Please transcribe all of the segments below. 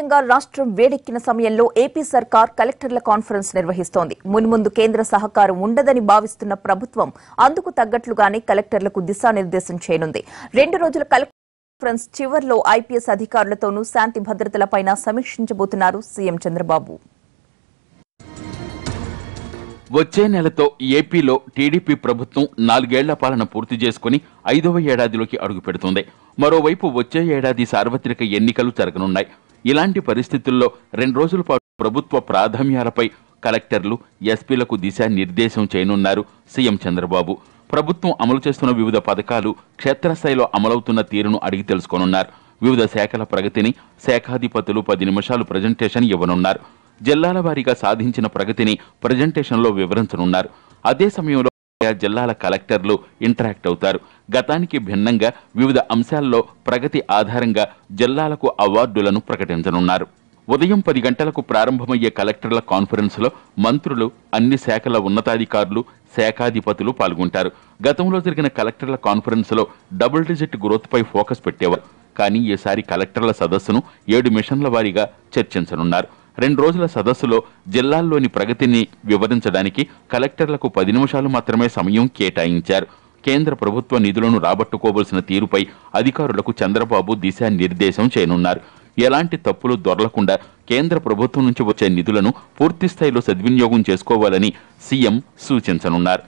రాజకీయంగా రాష్ట్రం వేడెక్కిన సమయంలో ఏపీ సర్కార్ కలెక్టర్ల కాన్ఫరెన్స్ నిర్వహిస్తోంది. మున్ముందు కేంద్ర సహకారం ఉండదని భావిస్తున్న ప్రభుత్వం అందుకు తగ్గట్లుగానే కలెక్టర్లకు దిశానిర్దేశం చేయనుంది. 2 రోజుల కాన్ఫరెన్స్ చివర్లో ఐపీఎస్ అధికారులతోనూ శాంతి భద్రతలపైన సమీక్షించబోతున్నారు సీఎం చంద్రబాబు. వచ్చే నెలతో ఏపీలో టీడీపీ ప్రభుత్వం 4 ఏళ్ల పాలన పూర్తి చేసుకుని 5వ ఏడాదిలోకి అడుగు పెడుతుంది. మరోవైపు వచ్చే ఏడాది సార్వత్రిక ఎన్నికలు జరగనున్నాయి. ఇలాంటి పరిస్థితుల్లో 2 రోజుల పాటు ప్రభుత్వ ప్రాధాన్యాలపై కలెక్టర్లు, ఎస్పీలకు దిశానిర్దేశం చేయనున్నారు సీఎం చంద్రబాబు. ప్రభుత్వం అమలు చేస్తున్న వివిధ పథకాలు క్షేత్రస్థాయిలో అమలవుతున్న తీరును అడిగి తెలుసుకోనున్నారు. వివిధ శాఖల ప్రగతిని శాఖాధిపతులు 10 నిమిషాలు ప్రజెంటేషన్ ఇవ్వనున్నారు. జిల్లాల వారీగా సాధించిన ప్రగతిని ప్రజెంటేషన్లో వివరించనున్నారు. అదే సమయంలో జిల్లాల కలెక్టర్లు ఇంటరాక్ట్ అవుతారు. గతానికి భిన్నంగా వివిధ అంశాల్లో ప్రగతి ఆధారంగా జిల్లాలకు అవార్డులను ప్రకటించనున్నారు. ఉదయం 10 గంటలకు ప్రారంభమయ్యే కలెక్టర్ల కాన్ఫరెన్స్లో మంత్రులు, అన్ని శాఖల ఉన్నతాధికారులు, శాఖాధిపతులు పాల్గొంటారు. గతంలో జరిగిన కలెక్టర్ల కాన్ఫరెన్స్లో డబుల్ డిజిట్ గ్రోత్పై ఫోకస్ పెట్టేవారు. కానీ ఈసారి కలెక్టర్ల సదస్సును 7 మిషన్ల వారీగా చర్చించనున్నారు. 2 రోజుల సదస్సులో జిల్లాల్లోని ప్రగతిని వివరించడానికి కలెక్టర్లకు 10 నిమిషాలు మాత్రమే సమయం కేటాయించారు. కేంద్ర ప్రభుత్వ నిధులను రాబట్టుకోవాల్సిన తీరుపై అధికారులకు చంద్రబాబు దిశానిర్దేశం చేయనున్నారు. ఎలాంటి తప్పులు దొరలకుండా కేంద్ర ప్రభుత్వం నుంచి వచ్చే నిధులను పూర్తిస్థాయిలో సద్వినియోగం చేసుకోవాలని సీఎం సూచించనున్నారు.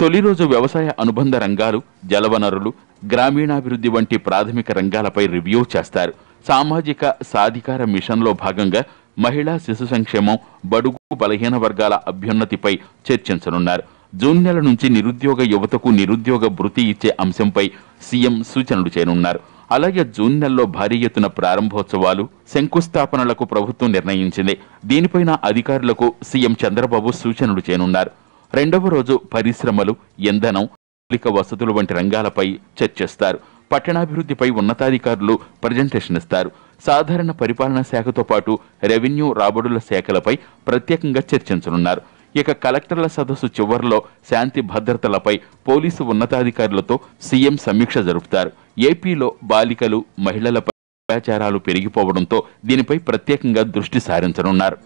తొలి రోజు వ్యవసాయ అనుబంధ రంగాలు, జలవనరులు, గ్రామీణాభివృద్ధి వంటి ప్రాథమిక రంగాలపై రివ్యూ చేస్తారు. సామాజిక సాధికార మిషన్లో భాగంగా మహిళా శిశు సంక్షేమం, బడుగు బలహీన వర్గాల అభ్యున్నతిపై చర్చించనున్నారు. జూన్ నెల నుంచి నిరుద్యోగ యువతకు నిరుద్యోగ భృతి ఇచ్చే అంశంపై సీఎం సూచనలు చేయనున్నారు. అలాగే జూన్ నెలలో భారీ ఎత్తున ప్రారంభోత్సవాలు, శంకుస్థాపనలకు ప్రభుత్వం నిర్ణయించింది. దీనిపైన అధికారులకు సీఎం చంద్రబాబు సూచనలు చేయనున్నారు. 2వ రోజు పరిశ్రమలు, ఇంధనం, మౌలిక వసతులు వంటి రంగాలపై చర్చిస్తారు. పట్టణాభివృద్ధిపై ఉన్నతాధికారులు ప్రజెంటేషన్ ఇస్తారు. సాధారణ పరిపాలనా శాఖతో పాటు రెవెన్యూ, రాబడుల శాఖలపై ప్రత్యేకంగా చర్చించనున్నారు. ఇక కలెక్టర్ల సదస్సు చివరిలో శాంతి భద్రతలపై పోలీసు ఉన్నతాధికారులతో సీఎం సమీక్ష జరుపుతారు. ఏపీలో బాలికలు, మహిళలపై అత్యాచారాలు పెరిగిపోవడంతో దీనిపై ప్రత్యేకంగా దృష్టి సారించనున్నారు.